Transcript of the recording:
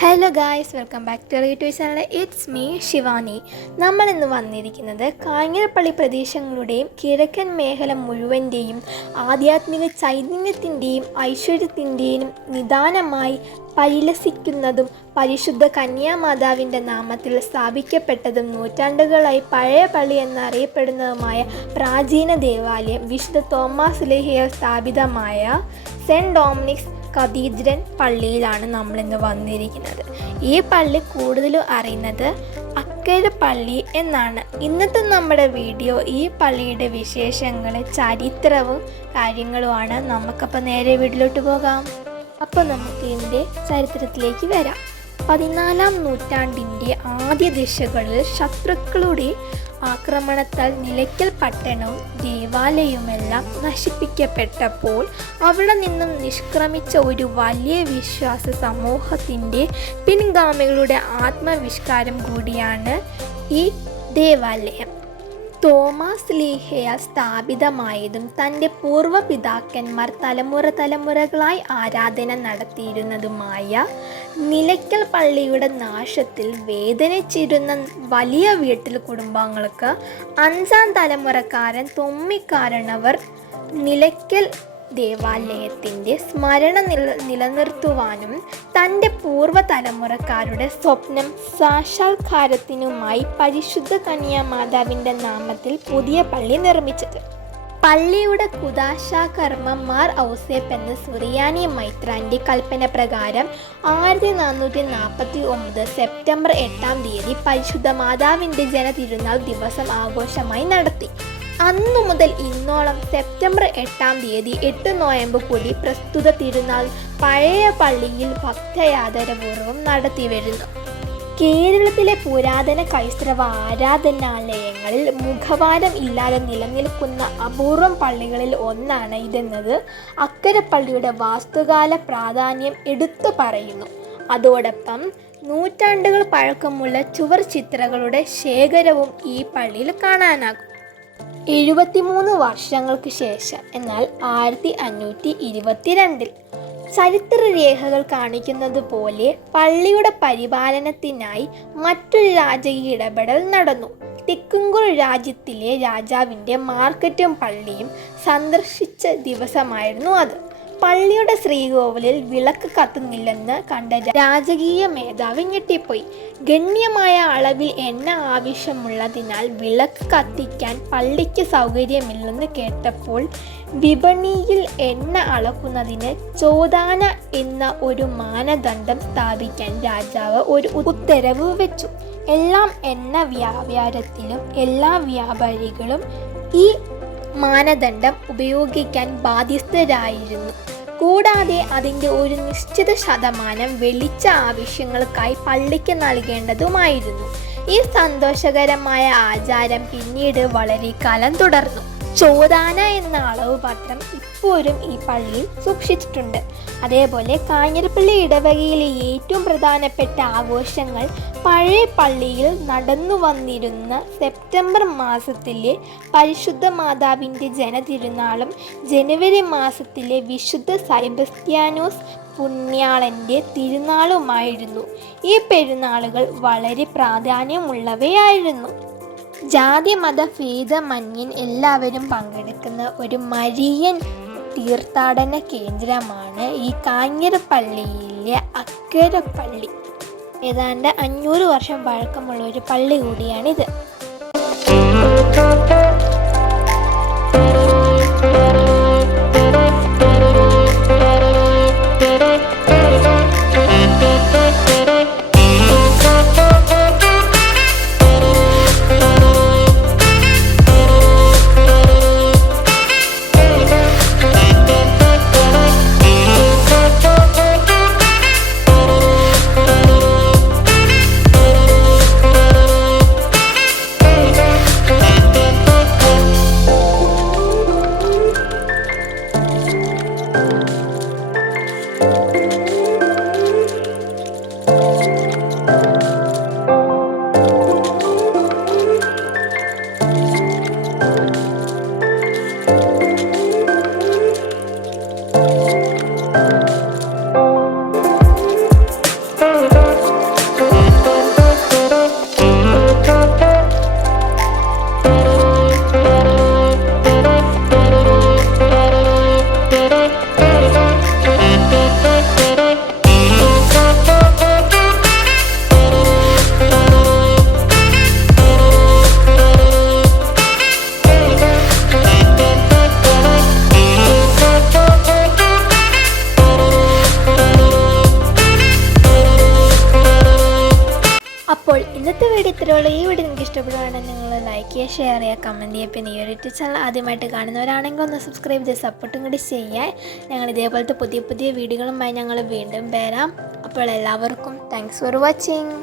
Hello guys welcome back to YouTube channel it's me Shivani നമ്മൾ ഇന്ന് വന്നിരിക്കുന്നത് കാഞ്ഞിരപ്പള്ളി പ്രദേശങ്ങളുടെയും കിഴക്കൻ മേഖല മുഴുവന്റെയും ആധ്യാത്മിക ചൈതന്യത്തിന്റെയും ഐശ്വര്യത്തിന്റെയും നിദാനമായി പരിലസിക്കുന്നതും പരിശുദ്ധ കന്യാമാതാവിന്റെ നാമത്തിൽ സ്ഥാപിക്കപ്പെട്ടതും നൂറ്റാണ്ടുകളായി പഴയ പള്ളി എന്നറിയപ്പെടുന്നതുമായ പ്രാചീന ദേവാലയം വിശുദ്ധ തോമസ് ലേഹിയ സ്ഥാപിതമായ സെന്റ് ഡോമിനിക്സ് കതീദ്രൻ പള്ളിയിലാണ് നമ്മളിന്ന് വന്നിരിക്കുന്നത്. ഈ പള്ളി കൂടുതലും അറിയുന്നത് അക്കര പള്ളി എന്നാണ്. ഇന്നത്തെ നമ്മുടെ വീഡിയോ ഈ പള്ളിയുടെ വിശേഷങ്ങൾ ചരിത്രവും കാര്യങ്ങളുമാണ്. നമുക്കപ്പോൾ നേരെ വീട്ടിലോട്ട് പോകാം. അപ്പോൾ നമുക്ക് ഇതിന്റെ ചരിത്രത്തിലേക്ക് വരാം. പതിനാലാം നൂറ്റാണ്ടിന്റെ ആദ്യ ദിശകളിൽ ശത്രുക്കളുടെ ആക്രമണത്താൽ നിലയ്ക്കൽ പട്ടണവും ദേവാലയവുമെല്ലാം നശിപ്പിക്കപ്പെട്ടപ്പോൾ അവിടെ നിന്നും നിഷ്ക്രമിച്ച ഒരു വലിയ വിശ്വാസ സമൂഹത്തിന്റെ പിൻഗാമികളുടെ ആത്മവിഷ്കാരം കൂടിയാണ് ഈ ദേവാലയം. തോമസ് ലീഹയാൽ സ്ഥാപിതമായതും തന്റെ പൂർവ പിതാക്കന്മാർ തലമുറ തലമുറകളായി ആരാധന നടത്തിയിരുന്നതുമായ നിലയ്ക്കൽ പള്ളിയുടെ നാശത്തിൽ വേദനിച്ചിരുന്ന വലിയ വീട്ടിൽ കുടുംബങ്ങൾക്ക് അഞ്ചാം തലമുറക്കാരൻ തൊമ്മിക്കാരണവർ നിലയ്ക്കൽ ദേവാലയത്തിന്റെ സ്മരണ നില നിലനിർത്തുവാനും തന്റെ പൂർവ തലമുറക്കാരുടെ സ്വപ്നം സാക്ഷാത്കാരത്തിനുമായി പരിശുദ്ധ കന്യാമാതാവിന്റെ നാമത്തിൽ പുതിയ പള്ളി നിർമ്മിച്ചത്. പള്ളിയുടെ കുദാശാകർമ്മം മാർ ഔസേപ്പ് എന്ന സുറിയാനി മൈത്രാന്റെ കൽപ്പന പ്രകാരം ആയിരത്തി നാനൂറ്റി നാൽപ്പത്തി ഒമ്പത് സെപ്റ്റംബർ എട്ടാം തീയതി പരിശുദ്ധ മാതാവിന്റെ ജനതിരുനാൾ ദിവസം ആഘോഷമായി നടത്തി. അന്നു മുതൽ ഇന്നോളം സെപ്റ്റംബർ എട്ടാം തീയതി എട്ട് നോയമ്പ് കൂടി പ്രസ്തുത തിരുനാൾ പഴയ പള്ളിയിൽ ഭക്തയാദരപൂർവം നടത്തി വരുന്നു. കേരളത്തിലെ പുരാതന ക്രൈസ്തവ ആരാധനാലയങ്ങളിൽ മുഖവാരം ഇല്ലാതെ നിലനിൽക്കുന്ന അപൂർവം പള്ളികളിൽ ഒന്നാണ് ഇതെന്നത്. അക്കരപ്പള്ളിയുടെ വാസ്തുകാല പ്രാധാന്യം എടുത്തു പറയുന്നു. അതോടൊപ്പം നൂറ്റാണ്ടുകൾ പഴക്കമുള്ള ചുവർ ചിത്രങ്ങളുടെ ശേഖരവും ഈ പള്ളിയിൽ കാണാനാകും. എഴുപത്തിമൂന്ന് വർഷങ്ങൾക്ക് ശേഷം എന്നാൽ ആയിരത്തി അഞ്ഞൂറ്റി ഇരുപത്തിരണ്ടിൽ ചരിത്ര രേഖകൾ കാണിക്കുന്നത് പോലെ പള്ളിയുടെ പരിപാലനത്തിനായി മറ്റൊരു രാജകീയ ഇടപെടൽ നടന്നു. തെക്കുംകുർ രാജ്യത്തിലെ രാജാവിന്റെ മാർക്കറ്റും പള്ളിയും സന്ദർശിച്ച ദിവസമായിരുന്നു അത്. പള്ളിയുടെ ശ്രീകോവിലിൽ വിളക്ക് കത്തുന്നില്ലെന്ന് കണ്ട രാജകീയ മേധാവി ഞെട്ടിപ്പോയി. ഗണ്യമായ അളവിൽ എണ്ണ ആവശ്യമുള്ളതിനാൽ വിളക്ക് കത്തിക്കാൻ പള്ളിക്ക് സൗകര്യമില്ലെന്ന് കേട്ടപ്പോൾ വിപണിയിൽ എണ്ണ അളക്കുന്നതിന് ചോദാന എന്ന ഒരു മാനദണ്ഡം സ്ഥാപിക്കാൻ രാജാവ് ഒരു ഉത്തരവ് വെച്ചു. എല്ലാം എണ്ണ വ്യാപാരത്തിലും എല്ലാ വ്യാപാരികളും ഈ മാനദണ്ഡം ഉപയോഗിക്കാൻ ബാധ്യസ്ഥരായിരുന്നു. കൂടാതെ അതിന്റെ ഒരു നിശ്ചിത ശതമാനം വെളിച്ച ആവശ്യങ്ങൾക്കായി പള്ളിക്ക് നൽകേണ്ടതുമായിരുന്നു. ഈ സന്തോഷകരമായ ആചാരം പിന്നീട് വളരെ കാലം തുടർന്നു. ചോദാന എന്ന അളവ് പത്രം ഇപ്പോഴും ഈ പള്ളിയിൽ സൂക്ഷിച്ചിട്ടുണ്ട്. അതേപോലെ കാഞ്ഞിരപ്പള്ളി ഇടവകയിലെ ഏറ്റവും പ്രധാനപ്പെട്ട ആഘോഷങ്ങൾ പഴയ പള്ളിയിൽ നടന്നു വന്നിരുന്ന സെപ്റ്റംബർ മാസത്തിലെ പരിശുദ്ധ മാതാവിന്റെ ജനതിരുനാളും ജനുവരി മാസത്തിലെ വിശുദ്ധ സൈബസ്ത്യാനോസ് പുണ്യാളന്റെ തിരുനാളുമായിരുന്നു. ഈ പെരുന്നാളുകൾ വളരെ പ്രാധാന്യമുള്ളവയായിരുന്നു. ജാതി മത ഭേദമന്യൻ എല്ലാവരും പങ്കെടുക്കുന്ന ഒരു മരിയൻ തീർത്ഥാടന കേന്ദ്രമാണ് ഈ കാഞ്ഞിരപ്പള്ളിയിലെ അക്കരപ്പള്ളി. ഏതാണ്ട് അഞ്ഞൂറ് വർഷം പഴക്കമുള്ള ഒരു പള്ളി കൂടിയാണിത്. ഇത്രയുള്ള ഈ വീഡിയോ നിങ്ങൾക്ക് ഇഷ്ടപ്പെടുകയാണെങ്കിൽ നിങ്ങൾ ലൈക്ക് ചെയ്യുക ഷെയർ ചെയ്യുക കമന്റ് ചെയ്യുക. പിന്നെ ഈ ഒരു ചാനൽ ആദ്യമായിട്ട് കാണുന്നവരാണെങ്കിൽ ഒന്ന് സബ്സ്ക്രൈബ് ചെയ്ത് സപ്പോർട്ടും കൂടി ചെയ്യാൻ ഞങ്ങൾ ഇതേപോലത്തെ പുതിയ പുതിയ വീഡിയോകളുമായി ഞങ്ങൾ വീണ്ടും വരാം. അപ്പോൾ എല്ലാവർക്കും താങ്ക്സ് ഫോർ വാച്ചിങ്